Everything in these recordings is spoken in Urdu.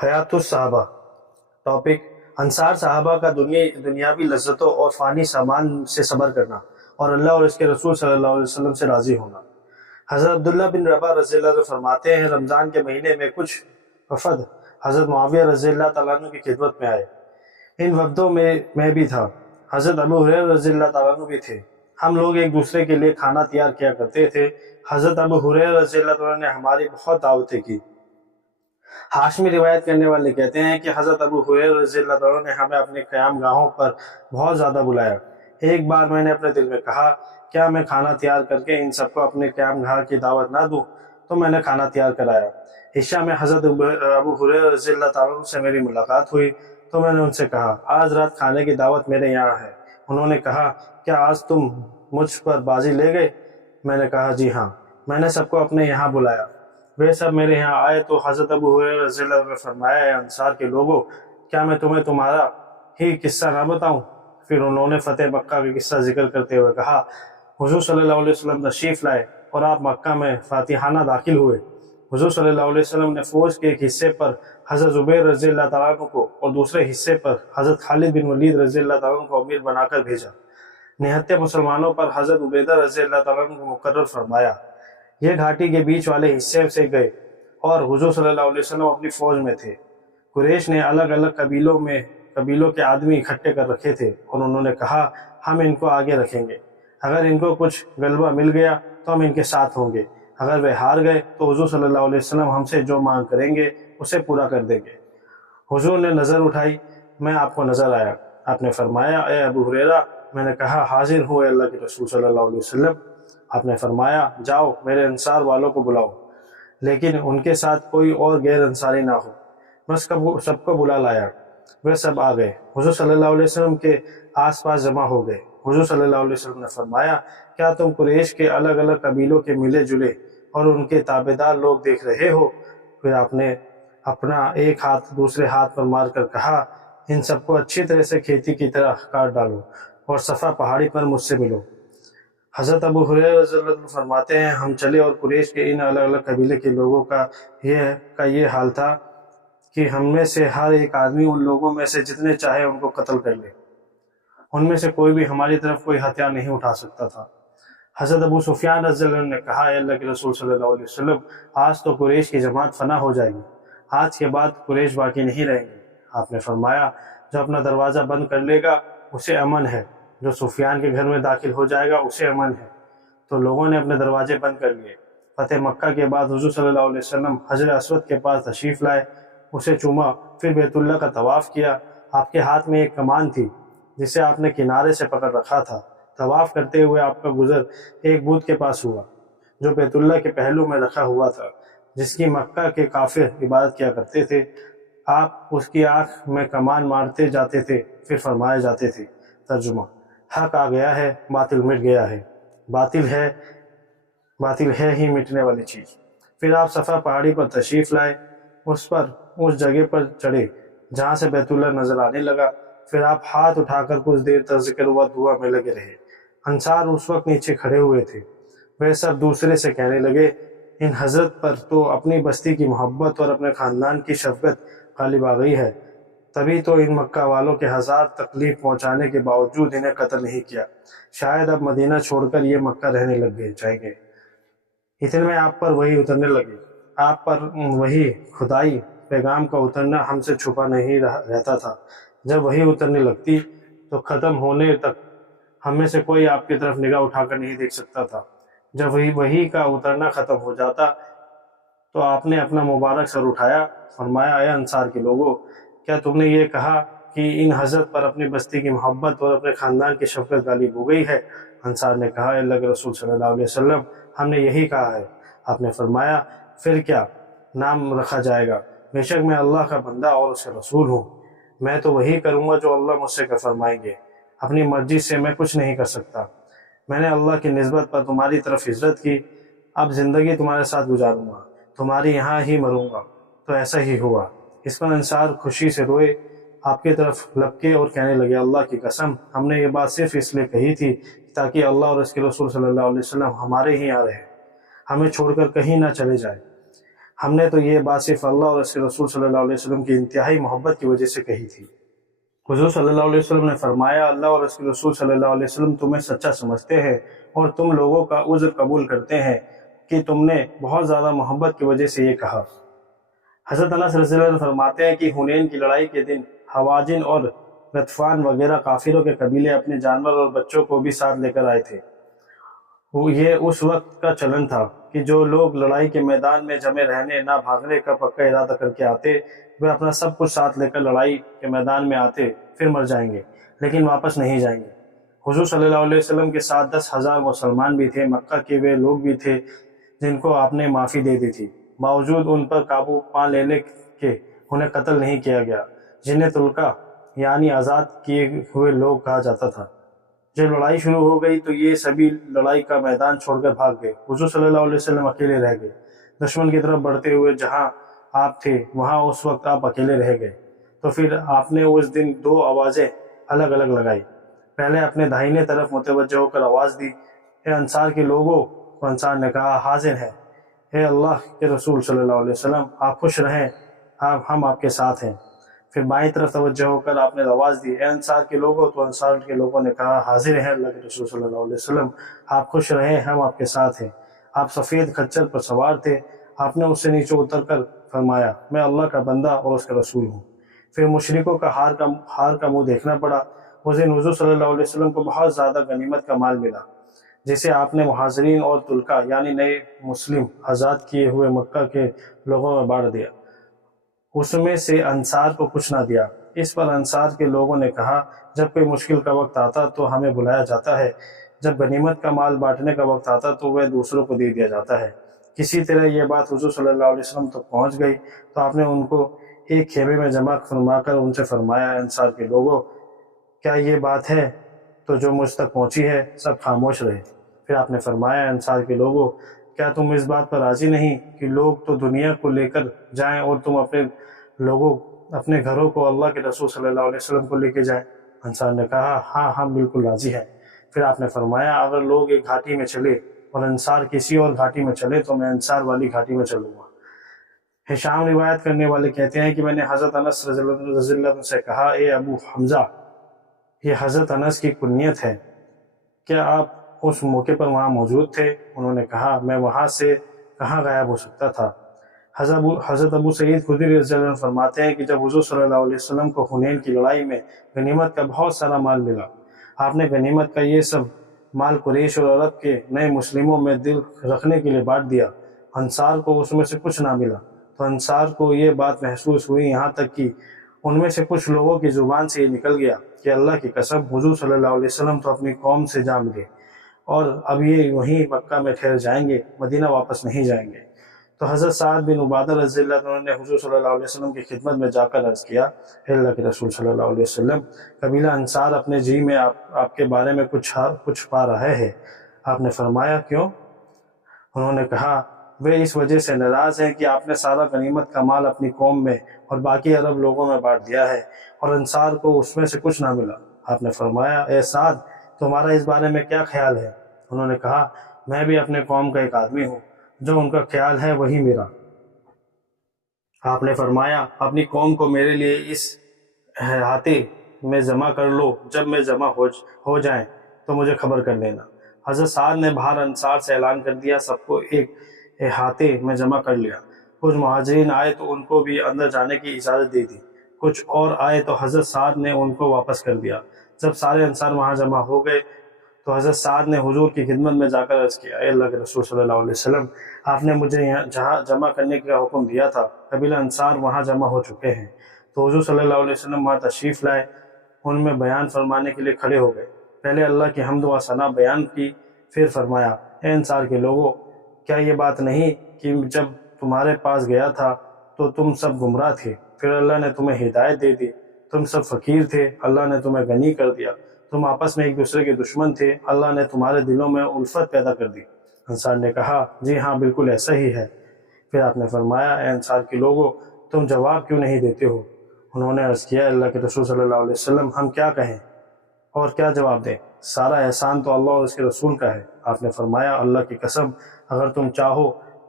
حیات الصحابہ ٹاپک انصار صحابہ کا دنیاوی لذتوں اور فانی سامان سے صبر کرنا اور اللہ اور اس کے رسول صلی اللہ علیہ وسلم سے راضی ہونا۔ حضرت عبداللہ بن رباح رضی اللہ عنہ فرماتے ہیں، رمضان کے مہینے میں کچھ وفد حضرت معاویہ رضی اللہ تعالیٰ عنہ کی خدمت میں آئے۔ ان وفدوں میں بھی تھا حضرت ابو ہریرہ رضی اللہ تعالیٰ عنہ بھی تھے۔ ہم لوگ ایک دوسرے کے لیے کھانا تیار کیا کرتے تھے۔ حضرت ابو ہریرہ رضی اللہ تعالیٰ عنہ نے ہماری بہت دعوتیں کی۔ ہاشمی روایت کرنے والے کہتے ہیں کہ حضرت ابو ہریرہ رضی اللہ تعالیٰ عنہ نے ہمیں اپنے قیام گاہوں پر بہت زیادہ بلایا۔ ایک بار میں نے اپنے دل میں کہا، کیا میں کھانا تیار کر کے ان سب کو اپنے قیام گاہ کی دعوت نہ دوں؟ تو میں نے کھانا تیار کرایا۔ عشاء میں حضرت ابو ہریرہ رضی اللہ تعالیٰ عنہ سے میری ملاقات ہوئی تو میں نے ان سے کہا، آج رات کھانے کی دعوت میرے یہاں ہے۔ انہوں نے کہا، کیا آج تم مجھ پر بازی لے گئے؟ میں نے کہا، جی ہاں۔ میں نے سب کو اپنے یہاں بلایا۔ وہ سب میرے یہاں آئے تو حضرت ابو ہریرہ رضی اللہ عنہ نے فرمایا، اے انصار کے لوگوں، کیا میں تمہیں تمہارا ہی قصہ نہ بتاؤں؟ پھر انہوں نے فتح مکہ کا قصہ ذکر کرتے ہوئے کہا، حضور صلی اللہ علیہ وسلم تشریف لائے اور آپ مکہ میں فاتحانہ داخل ہوئے۔ حضور صلی اللہ علیہ وسلم نے فوج کے ایک حصے پر حضرت زبیر رضی اللہ تعالیٰ عنہ کو اور دوسرے حصے پر حضرت خالد بن ولید رضی اللہ تعالیٰ عنہ کو امیر بنا کر بھیجا۔ نہتے مسلمانوں پر حضرت عبیدہ رضی اللہ تعالیٰ عنہ کو مقرر فرمایا۔ یہ گھاٹی کے بیچ والے حصے سے گئے اور حضور صلی اللہ علیہ وسلم اپنی فوج میں تھے۔ قریش نے الگ الگ قبیلوں کے آدمی اکٹھے کر رکھے تھے اور انہوں نے کہا، ہم ان کو آگے رکھیں گے۔ اگر ان کو کچھ غلبہ مل گیا تو ہم ان کے ساتھ ہوں گے، اگر وہ ہار گئے تو حضور صلی اللہ علیہ وسلم ہم سے جو مانگ کریں گے اسے پورا کر دیں گے۔ حضور نے نظر اٹھائی، میں آپ کو نظر آیا۔ آپ نے فرمایا، اے ابو ہریرہ۔ میں نے کہا، حاضر ہوں اے اللہ کے رسول صلی اللہ علیہ وسلم۔ آپ نے فرمایا، جاؤ میرے انصار والوں کو بلاؤ، لیکن ان کے ساتھ کوئی اور غیر انصاری نہ ہو۔ میں سب کو بلا لایا۔ وہ سب آ گئے، حضور صلی اللہ علیہ وسلم کے آس پاس جمع ہو گئے۔ حضور صلی اللہ علیہ وسلم نے فرمایا، کیا تم قریش کے الگ الگ قبیلوں کے ملے جلے اور ان کے تابعدار لوگ دیکھ رہے ہو؟ پھر آپ نے اپنا ایک ہاتھ دوسرے ہاتھ پر مار کر کہا، ان سب کو اچھی طرح سے کھیتی کی طرح کاٹ ڈالو اور صفا پہاڑی پر مجھ سے ملو۔ حضرت ابو ہریرہ رضی اللہ عنہ فرماتے ہیں، ہم چلے اور قریش کے ان الگ الگ قبیلے کے لوگوں کا یہ حال تھا کہ ہم میں سے ہر ایک آدمی ان لوگوں میں سے جتنے چاہے ان کو قتل کر لے۔ ان میں سے کوئی بھی ہماری طرف کوئی ہتھیار نہیں اٹھا سکتا تھا۔ حضرت ابو سفیان رضی اللہ عنہ نے کہا، اے اللہ کے رسول صلی اللہ علیہ وسلم، آج تو قریش کی جماعت فنا ہو جائے گی، آج کے بعد قریش باقی نہیں رہیں گے۔ آپ نے فرمایا، جو اپنا دروازہ بند کر لے گا اسے امن ہے، جو سفیان کے گھر میں داخل ہو جائے گا اسے امن ہے۔ تو لوگوں نے اپنے دروازے بند کر لیے۔ فتح مکہ کے بعد حضور صلی اللہ علیہ وسلم حجر اسود کے پاس تشریف لائے، اسے چوما، پھر بیت اللہ کا طواف کیا۔ آپ کے ہاتھ میں ایک کمان تھی جسے آپ نے کنارے سے پکڑ رکھا تھا۔ طواف کرتے ہوئے آپ کا گزر ایک بت کے پاس ہوا جو بیت اللہ کے پہلو میں رکھا ہوا تھا، جس کی مکہ کے کافر عبادت کیا کرتے تھے۔ آپ اس کی آنکھ میں کمان مارتے جاتے تھے، پھر فرمائے جاتے تھے، ترجمہ، حق آ گیا ہے، باطل مٹ گیا ہے، باطل ہے ہی مٹنے والی چیز۔ پھر آپ صفا پہاڑی پر تشریف لائے، اس جگہ پر چڑھے جہاں سے بیت اللہ نظر آنے لگا۔ پھر آپ ہاتھ اٹھا کر کچھ دیر تک ذکر و دعا میں لگے رہے۔ انصار اس وقت نیچے کھڑے ہوئے تھے۔ وہ سب دوسرے سے کہنے لگے، ان حضرت پر تو اپنی بستی کی محبت اور اپنے خاندان کی شفقت غالب آ گئی ہے، تبھی تو ان مکہ والوں کے ہزار تکلیف پہنچانے کے باوجود انہیں قتل نہیں کیا۔ شاید اب مدینہ چھوڑ کر یہ مکہ رہنے جائیں گے۔ اتنے میں آپ پر وحی اترنے لگی۔ آپ پر وحی خدائی پیغام کا اترنا ہم سے چھپا نہیں رہتا تھا۔ جب وحی اترنے لگتی تو ختم ہونے تک ہم میں سے کوئی آپ کی طرف نگاہ اٹھا کر نہیں دیکھ سکتا تھا۔ جب وحی کا اترنا ختم ہو جاتا تو آپ نے اپنا مبارک سر اٹھایا، فرمایا، اے انصار کے لوگوں، کیا تم نے یہ کہا کہ ان حضرت پر اپنی بستی کی محبت اور اپنے خاندان کی شفقت غالب ہو گئی ہے؟ انصار نے کہا، اے اللہ کے رسول صلی اللہ علیہ وسلم، ہم نے یہی کہا ہے۔ آپ نے فرمایا، پھر کیا نام رکھا جائے گا؟ بے شک میں اللہ کا بندہ اور اس کے رسول ہوں۔ میں تو وہی کروں گا جو اللہ مجھ سے فرمائیں گے، اپنی مرضی سے میں کچھ نہیں کر سکتا۔ میں نے اللہ کی نسبت پر تمہاری طرف ہجرت کی، اب زندگی تمہارے ساتھ گزاروں گا، تمہاری یہاں ہی مروں گا۔ تو ایسا ہی ہوا۔ اس پر انصار خوشی سے روئے، آپ کی طرف لپکے اور کہنے لگے، اللہ کی قسم، ہم نے یہ بات صرف اس لیے کہی تھی تاکہ اللہ اور اس کے رسول صلی اللہ علیہ وسلم ہمارے ہی یہاں رہے، ہمیں چھوڑ کر کہیں نہ چلے جائے۔ ہم نے تو یہ بات صرف اللہ اور اس کے رسول صلی اللہ علیہ وسلم کی انتہائی محبت کی وجہ سے کہی تھی۔ حضور صلی اللہ علیہ وسلم نے فرمایا، اللہ اور اس کے رسول صلی اللہ علیہ وسلم تمہیں سچا سمجھتے ہیں اور تم لوگوں کا عذر قبول کرتے ہیں کہ تم نے بہت زیادہ محبت کی وجہ سے یہ کہا۔ حضرت انس رضی اللہ عنہ فرماتے ہیں کہ حنین کی لڑائی کے دن حوازن اور غطفان وغیرہ کافروں کے قبیلے اپنے جانور اور بچوں کو بھی ساتھ لے کر آئے تھے۔ یہ اس وقت کا چلن تھا کہ جو لوگ لڑائی کے میدان میں جمے رہنے نہ بھاگنے کا پکا ارادہ کر کے آتے، وہ اپنا سب کچھ ساتھ لے کر لڑائی کے میدان میں آتے، پھر مر جائیں گے لیکن واپس نہیں جائیں گے۔ حضور صلی اللہ علیہ وسلم کے ساتھ 10,000 مسلمان بھی تھے۔ مکہ کے وہ لوگ بھی تھے جن کو آپ نے معافی دے دی تھی، باوجود ان پر قابو پا لینے کے انہیں قتل نہیں کیا گیا، جنہیں تلقا یعنی آزاد کیے ہوئے لوگ کہا جاتا تھا۔ جب لڑائی شروع ہو گئی تو یہ سبھی لڑائی کا میدان چھوڑ کر بھاگ گئے۔ حضور صلی اللہ علیہ وسلم اکیلے رہ گئے۔ دشمن کی طرف بڑھتے ہوئے جہاں آپ تھے وہاں اس وقت آپ اکیلے رہ گئے۔ تو پھر آپ نے اس دن 2 آوازیں الگ الگ لگائی۔ پہلے اپنے داہنے طرف متوجہ ہو کر آواز دی، اے انصار کے لوگوں! تو انصار نے کہا، حاضر ہے اے اللہ کے رسول صلی اللہ علیہ وسلم، آپ خوش رہیں، ہم آپ کے ساتھ ہیں۔ پھر بائیں طرف توجہ ہو کر آپ نے آواز دی، اے انصار کے لوگوں! تو انصار کے لوگوں نے کہا، حاضر ہیں اللہ کے رسول صلی اللہ علیہ وسلم، آپ خوش رہیں، ہم آپ کے ساتھ ہیں۔ آپ سفید خچر پر سوار تھے۔ آپ نے اس سے نیچے اتر کر فرمایا، میں اللہ کا بندہ اور اس کا رسول ہوں۔ پھر مشرکوں کا ہار کا منہ دیکھنا پڑا۔ اس دن حضور صلی اللہ علیہ وسلم کو بہت زیادہ غنیمت کا مال ملا، جسے آپ نے مہاجرین اور تلقا یعنی نئے مسلم آزاد کیے ہوئے مکہ کے لوگوں میں بانٹ دیا۔ اس میں سے انصار کو کچھ نہ دیا۔ اس پر انصار کے لوگوں نے کہا، جب کوئی مشکل کا وقت آتا تو ہمیں بلایا جاتا ہے، جب غنیمت کا مال بانٹنے کا وقت آتا تو وہ دوسروں کو دے دیا جاتا ہے۔ کسی طرح یہ بات حضور صلی اللہ علیہ وسلم تک پہنچ گئی تو آپ نے ان کو ایک خیمے میں جمع فرما کر ان سے فرمایا، انصار کے لوگوں! کیا یہ بات ہے تو جو مجھ تک پہنچی ہے؟ سب خاموش رہے۔ پھر آپ نے فرمایا، انصار کے لوگوں! کیا تم اس بات پر راضی نہیں کہ لوگ تو دنیا کو لے کر جائیں اور تم اپنے گھروں کو اللہ کے رسول صلی اللہ علیہ وسلم کو لے کے جائیں؟ انصار نے کہا، ہاں ہم بالکل راضی ہیں۔ پھر آپ نے فرمایا، اگر لوگ ایک گھاٹی میں چلے اور انصار کسی اور گھاٹی میں چلے تو میں انصار والی گھاٹی میں چلوں گا۔ ہشام روایت کرنے والے کہتے ہیں کہ میں نے حضرت انس رضی اللہ عنہ سے کہا، اے ابو حمزہ، یہ حضرت انس کی کنیت ہے، کیا آپ اس موقع پر وہاں موجود تھے؟ انہوں نے کہا، میں وہاں سے کہاں غائب ہو سکتا تھا۔ حضرت ابو سعید خدری رضی اللہ عنہ فرماتے ہیں کہ جب حضور صلی اللہ علیہ وسلم کو حنین کی لڑائی میں غنیمت کا بہت سارا مال ملا، آپ نے غنیمت کا یہ سب مال قریش اور عرب کے نئے مسلموں میں دل رکھنے کے لیے بانٹ دیا۔ انصار کو اس میں سے کچھ نہ ملا تو انصار کو یہ بات محسوس ہوئی، یہاں تک کہ ان میں سے کچھ لوگوں کی زبان سے یہ نکل گیا کہ اللہ کی قسم، حضور صلی اللہ علیہ وسلم تو اپنی قوم سے جا ملے اور اب یہ وہیں مکہ میں ٹھہر جائیں گے، مدینہ واپس نہیں جائیں گے۔ تو حضرت سعد بن عبادہ رضی اللہ عنہ نے حضور صلی اللہ علیہ وسلم کی خدمت میں جا کر عرض کیا، اے اللہ کے رسول صلی اللہ علیہ وسلم، قبیلہ انصار اپنے جی میں آپ کے بارے میں کچھ پا رہے ہیں۔ آپ نے فرمایا، کیوں؟ انہوں نے کہا، وہ اس وجہ سے ناراض ہیں کہ آپ نے سارا غنیمت کا مال اپنی قوم میں اور باقی عرب لوگوں میں بانٹ دیا ہے اور انصار کو اس میں سے کچھ نہ ملا۔ آپ نے فرمایا، اے سعد، تمہارا اس بارے میں کیا خیال ہے؟ انہوں نے کہا، میں بھی اپنے قوم کا ایک آدمی ہوں، جو ان کا خیال ہے وہی میرا۔ آپ نے فرمایا، اپنی قوم کو میرے لیے اس احاطے میں جمع کر لو، جب میں جمع ہو جائیں تو مجھے خبر کر لینا۔ حضرت سعد نے باہر انصار سے اعلان کر دیا، سب کو ایک احاطے میں جمع کر لیا۔ کچھ مہاجرین آئے تو ان کو بھی اندر جانے کی اجازت دے دی، کچھ اور آئے تو حضرت سعد نے ان کو واپس کر دیا۔ جب سارے انصار وہاں جمع ہو گئے تو حضرت سعد نے حضور کی خدمت میں جا کر عرض کیا، اے اللہ کے رسول صلی اللہ علیہ وسلم، آپ نے مجھے جہاں جمع کرنے کا حکم دیا تھا، قبیلہ انصار وہاں جمع ہو چکے ہیں۔ تو حضور صلی اللہ علیہ وسلم وہاں تشریف لائے، ان میں بیان فرمانے کے لیے کھڑے ہو گئے۔ پہلے اللہ کی حمد و ثنا بیان کی، پھر فرمایا، اے انصار کے لوگوں! کیا یہ بات نہیں کہ جب تمہارے پاس گیا تھا تو تم سب گمراہ تھے، پھر اللہ نے تمہیں ہدایت دے دی، تم سب فقیر تھے، اللہ نے تمہیں غنی کر دیا، تم آپس میں ایک دوسرے کے دشمن تھے، اللہ نے تمہارے دلوں میں الفت پیدا کر دی۔ انصار نے کہا، جی ہاں، بالکل ایسا ہی ہے۔ پھر آپ نے فرمایا، اے انصار کے لوگوں، تم جواب کیوں نہیں دیتے ہو؟ انہوں نے عرض کیا، اللہ کے رسول صلی اللہ علیہ وسلم، ہم کیا کہیں اور کیا جواب دیں؟ سارا احسان تو اللہ اور اس کے رسول کا ہے۔ آپ نے فرمایا، اللہ کی قسم، اگر تم چاہو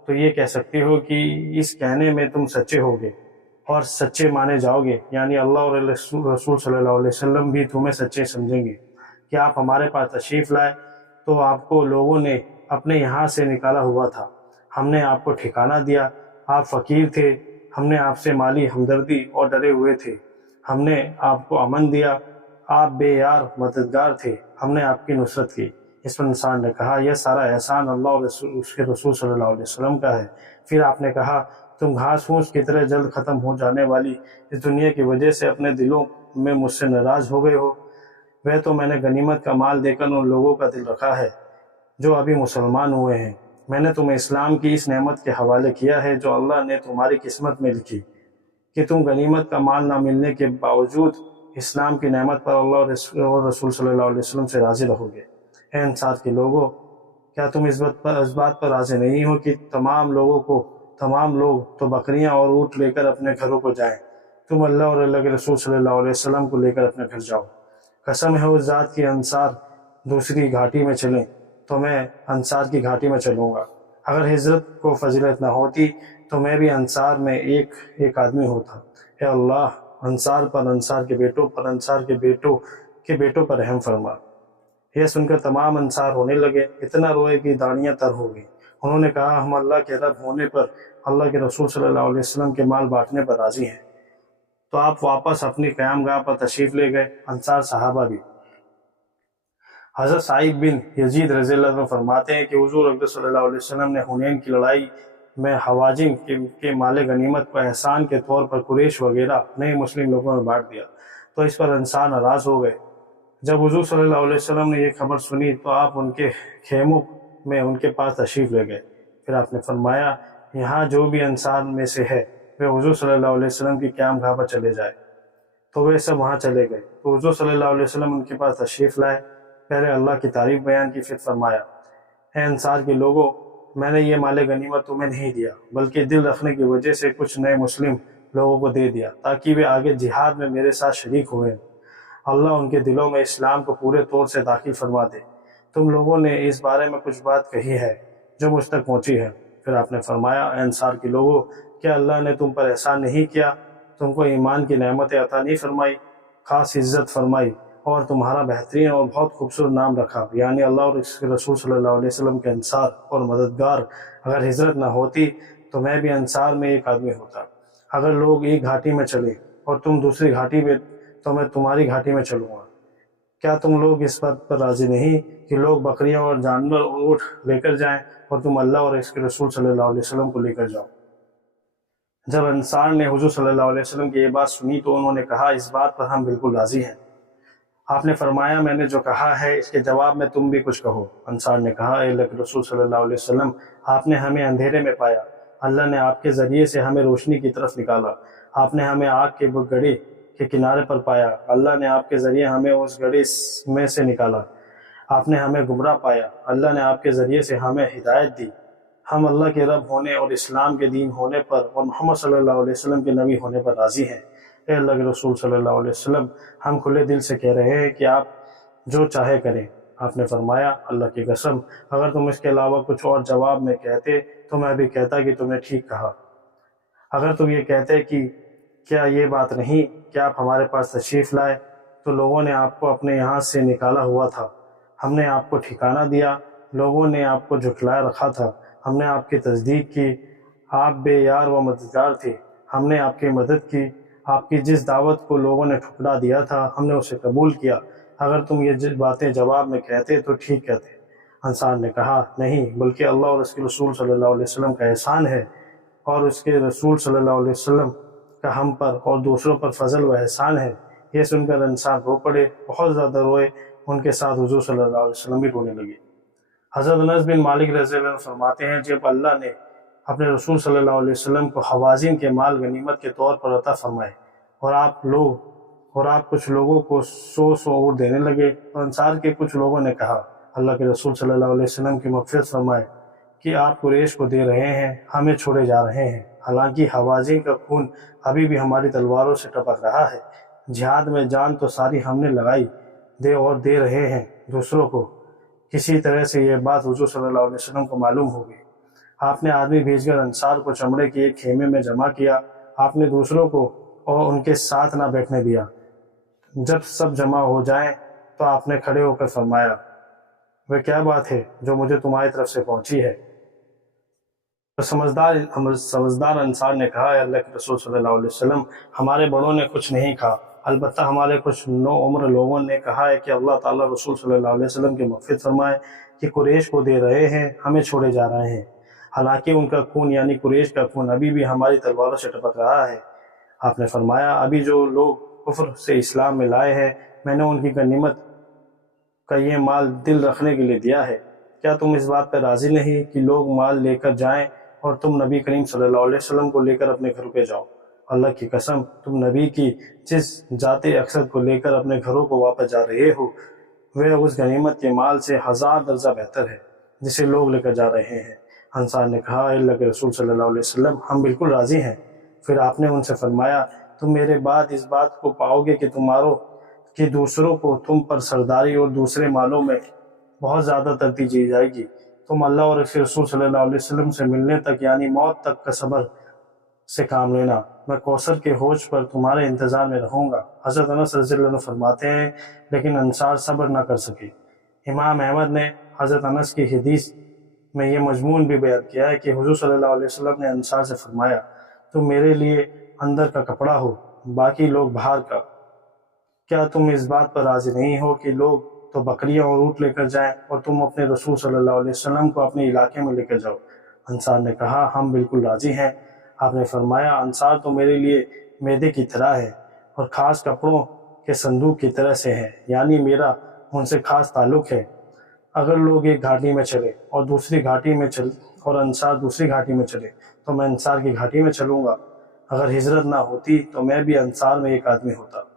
تو یہ کہہ سکتے ہو کہ اس کہنے میں تم سچے ہوگے اور سچے مانے جاؤ گے، یعنی اللہ اور رسول صلی اللہ علیہ وسلم بھی تمہیں سچے سمجھیں گے کہ آپ ہمارے پاس تشریف لائے تو آپ کو لوگوں نے اپنے یہاں سے نکالا ہوا تھا، ہم نے آپ کو ٹھکانہ دیا، آپ فقیر تھے، ہم نے آپ سے مالی ہمدردی اور ڈرے ہوئے تھے، ہم نے آپ کو امن دیا، آپ بے یار مددگار تھے، ہم نے آپ کی نصرت کی۔ اس پر انسان نے کہا یہ سارا احسان اللہ اور اس کے رسول صلی اللہ علیہ وسلم کا ہے۔ پھر آپ نے کہا تم گھاس پھوس کی طرح جلد ختم ہو جانے والی اس دنیا کی وجہ سے اپنے دلوں میں مجھ سے ناراض ہو گئے ہو۔ وہ تو میں نے غنیمت کا مال دے کر ان لوگوں کا دل رکھا ہے جو ابھی مسلمان ہوئے ہیں۔ میں نے تمہیں اسلام کی اس نعمت کے حوالے کیا ہے جو اللہ نے تمہاری قسمت میں لکھی کہ تم غنیمت کا مال نہ ملنے کے باوجود اسلام کی نعمت پر اللہ اور رسول صلی اللہ علیہ وسلم سے راضی رہو گے۔ اے انصار کے لوگوں، کیا تم اس بات پر راضی نہیں ہو کہ تمام لوگ تو بکریاں اور اونٹ لے کر اپنے گھروں کو جائیں، تم اللہ اور اللہ کے رسول صلی اللہ علیہ وسلم کو لے کر اپنے گھر جاؤ۔ قسم ہے اس ذات کی انصار دوسری گھاٹی میں چلیں تو میں انصار کی گھاٹی میں چلوں گا۔ اگر ہجرت کو فضیلت نہ ہوتی تو میں بھی انصار میں ایک آدمی ہوتا۔ اے اللہ، انصار پر، انصار کے بیٹوں پر، انصار کے بیٹوں پر رحم فرما۔ یہ سن کر تمام انصار رونے لگے، اتنا روئے کہ داڑیاں تر ہو گئیں۔ انہوں نے کہا ہم اللہ کے رب ہونے پر، اللہ کے رسول صلی اللہ علیہ وسلم کے مال بانٹنے پر راضی ہیں۔ تو آپ واپس اپنی قیام گاہ پر تشریف لے گئے، انصار صحابہ بھی۔ حضرت سعید بن یزید رضی اللہ عنہ فرماتے ہیں کہ حضور اقدس صلی اللہ علیہ وسلم نے حنین کی لڑائی میں حوازن کے مال غنیمت کو احسان کے طور پر قریش وغیرہ نئے مسلم لوگوں میں بانٹ دیا، تو اس پر انصار ناراض ہو گئے۔ جب حضور صلی اللہ علیہ وسلم نے یہ خبر سنی تو آپ ان کے خیموں میں ان کے پاس تشریف لے گئے۔ پھر آپ نے فرمایا یہاں جو بھی انصار میں سے ہے وہ حضور صلی اللہ علیہ وسلم کی قیام گاہ پر چلے جائے۔ تو وہ سب وہاں چلے گئے تو حضور صلی اللہ علیہ وسلم ان کے پاس تشریف لائے، پہلے اللہ کی تعریف بیان کی، پھر فرمایا اے انصار کے لوگوں، میں نے یہ مال غنیمت تمہیں نہیں دیا بلکہ دل رکھنے کی وجہ سے کچھ نئے مسلم لوگوں کو دے دیا تاکہ وہ آگے جہاد میں میرے ساتھ شریک ہوئے، اللہ ان کے دلوں میں اسلام کو پورے طور سے داخل فرما دے۔ تم لوگوں نے اس بارے میں کچھ بات کہی ہے جو مجھ تک پہنچی ہے۔ پھر آپ نے فرمایا اے انصار کے لوگوں، کیا اللہ نے تم پر احسان نہیں کیا، تم کو ایمان کی نعمت عطا نہیں فرمائی، خاص عزت فرمائی اور تمہارا بہترین اور بہت خوبصورت نام رکھا، یعنی اللہ اور اس کے رسول صلی اللہ علیہ وسلم کے انصار اور مددگار۔ اگر ہجرت نہ ہوتی تو میں بھی انصار میں ایک آدمی ہوتا۔ اگر لوگ ایک گھاٹی میں چلے اور تم دوسری گھاٹی میں تو میں تمہاری گھاٹی میں چلوں گا۔ کیا تم لوگ اس بات پر راضی نہیں کہ لوگ بکریاں اور جانور اور اونٹ لے کر جائیں اور تم اللہ اور اس کے رسول صلی اللہ علیہ وسلم کو لے کر جاؤ؟ جب انصار نے حضور صلی اللہ علیہ وسلم کی یہ بات سنی تو انہوں نے کہا اس بات پر ہم بالکل راضی ہیں۔ آپ نے فرمایا میں نے جو کہا ہے اس کے جواب میں تم بھی کچھ کہو۔ انصار نے کہا اے اللہ کے رسول صلی اللہ علیہ وسلم، آپ نے ہمیں اندھیرے میں پایا، اللہ نے آپ کے ذریعے سے ہمیں روشنی کی طرف نکالا۔ آپ نے ہمیں آگ کے گڑھے کے کنارے پر پایا، اللہ نے آپ کے ذریعے ہمیں اس گڑھے میں سے نکالا۔ آپ نے ہمیں گمراہ پایا، اللہ نے آپ کے ذریعے سے ہمیں ہدایت دی۔ ہم اللہ کے رب ہونے اور اسلام کے دین ہونے پر اور محمد صلی اللہ علیہ وسلم کے نبی ہونے پر راضی ہیں۔ اے اللہ کے رسول صلی اللہ علیہ وسلم، ہم کھلے دل سے کہہ رہے ہیں کہ آپ جو چاہے کریں۔ آپ نے فرمایا اللہ کی قسم، اگر تم اس کے علاوہ کچھ اور جواب میں کہتے تو میں بھی کہتا کہ تم نے ٹھیک کہا۔ اگر تم یہ کہتے کہ کیا یہ بات نہیں کہ آپ ہمارے پاس تشریف لائے تو لوگوں نے آپ کو اپنے یہاں سے نکالا ہوا تھا، ہم نے آپ کو ٹھکانہ دیا، لوگوں نے آپ کو جھٹلایا رکھا تھا، ہم نے آپ کی تصدیق کی، آپ بے یار و مددگار تھے، ہم نے آپ کی مدد کی، آپ کی جس دعوت کو لوگوں نے ٹھکرا دیا تھا ہم نے اسے قبول کیا۔ اگر تم یہ باتیں جواب میں کہتے تو ٹھیک کہتے۔ انصار نے کہا نہیں، بلکہ اللہ اور اس کے رسول صلی اللہ علیہ وسلم کا احسان ہے اور اس کے رسول صلی اللہ علیہ وسلم کا ہم پر اور دوسروں پر فضل و احسان ہے۔ یہ سن کر انصار رو پڑے، بہت زیادہ روئے، ان کے ساتھ حضور صلی اللہ علیہ وسلم بھی رونے لگے۔ حضرت انس بن مالک رضی اللہ عنہ فرماتے ہیں جب اللہ نے اپنے رسول صلی اللہ علیہ وسلم کو حوازن کے مال غنیمت کے طور پر عطا فرمائے اور آپ کچھ لوگوں کو 100 اونٹ دینے لگے تو انصار کے کچھ لوگوں نے کہا اللہ کے رسول صلی اللہ علیہ وسلم کی مغفرت فرمائے کہ آپ قریش کو دے رہے ہیں، ہمیں چھوڑے جا رہے ہیں، حالانکہ حوازن کا خون ابھی بھی ہماری تلواروں سے ٹپک رہا ہے، جہاد میں جان تو ساری ہم نے لگائی، دے رہے ہیں دوسروں کو۔ کسی طرح سے یہ بات حضور صلی اللہ علیہ وسلم کو معلوم ہو گئی۔ آپ نے آدمی بھیج کر انصار کو چمڑے کے ایک خیمے میں جمع کیا۔ آپ نے دوسروں کو اور ان کے ساتھ نہ بیٹھنے دیا۔ جب سب جمع ہو جائیں تو آپ نے کھڑے ہو کر فرمایا، وہ کیا بات ہے جو مجھے تمہاری طرف سے پہنچی ہے؟ تو سمجھدار انصار نے کہا، اے اللہ کے رسول صلی اللہ علیہ وسلم، ہمارے بڑوں نے کچھ نہیں کہا، البتہ ہمارے کچھ نو عمر لوگوں نے کہا ہے کہ اللہ تعالیٰ رسول صلی اللہ علیہ وسلم کی مغفرت فرمائے کہ قریش کو دے رہے ہیں، ہمیں چھوڑے جا رہے ہیں، حالانکہ ان کا خون یعنی قریش کا خون ابھی بھی ہماری تلواروں سے ٹپک رہا ہے۔ آپ نے فرمایا، ابھی جو لوگ کفر سے اسلام میں لائے ہیں، میں نے ان کی غنیمت کا یہ مال دل رکھنے کے لیے دیا ہے۔ کیا تم اس بات پر راضی نہیں کہ لوگ مال لے کر جائیں اور تم نبی کریم صلی اللہ علیہ وسلم کو لے کر اپنے گھروں پہ جاؤ؟ اللہ کی قسم، تم نبی کی جس ذات اقصد کو لے کر اپنے گھروں کو واپس جا رہے ہو، وہ اس غنیمت کے مال سے 1000 درجہ بہتر ہے جسے لوگ لے کر جا رہے ہیں۔ انصار نے کہا، اے اللہ کے رسول صلی اللہ علیہ وسلم، ہم بالکل راضی ہیں۔ پھر آپ نے ان سے فرمایا، تم میرے بعد اس بات کو پاؤ گے کہ دوسروں کو تم پر سرداری اور دوسرے مالوں میں بہت زیادہ ترجیح دی جائے گی۔ تم اللہ اور اس کے رسول صلی اللہ علیہ وسلم سے ملنے تک یعنی موت تک کا صبر سے کام لینا، میں کوثر کے حوض پر تمہارے انتظار میں رہوں گا۔ حضرت انس رضی اللہ عنہ فرماتے ہیں، لیکن انصار صبر نہ کر سکے۔ امام احمد نے حضرت انس کی حدیث میں یہ مضمون بھی بیان کیا ہے کہ حضور صلی اللہ علیہ وسلم نے انصار سے فرمایا، تم میرے لیے اندر کا کپڑا ہو، باقی لوگ باہر کا۔ کیا تم اس بات پر راضی نہیں ہو کہ لوگ تو بکریاں اور اونٹ لے کر جائیں اور تم اپنے رسول صلی اللہ علیہ وسلم کو اپنے علاقے میں لے کر جاؤ؟ انصار نے کہا، ہم بالکل راضی ہیں۔ آپ نے فرمایا، انصار تو میرے لیے میدے کی طرح ہے اور خاص کپڑوں کے صندوق کی طرح سے ہیں، یعنی میرا ان سے خاص تعلق ہے۔ اگر لوگ ایک گھاٹی میں چلے اور انصار دوسری گھاٹی میں چلے تو میں انصار کی گھاٹی میں چلوں گا۔ اگر ہجرت نہ ہوتی تو میں بھی انصار میں ایک آدمی ہوتا۔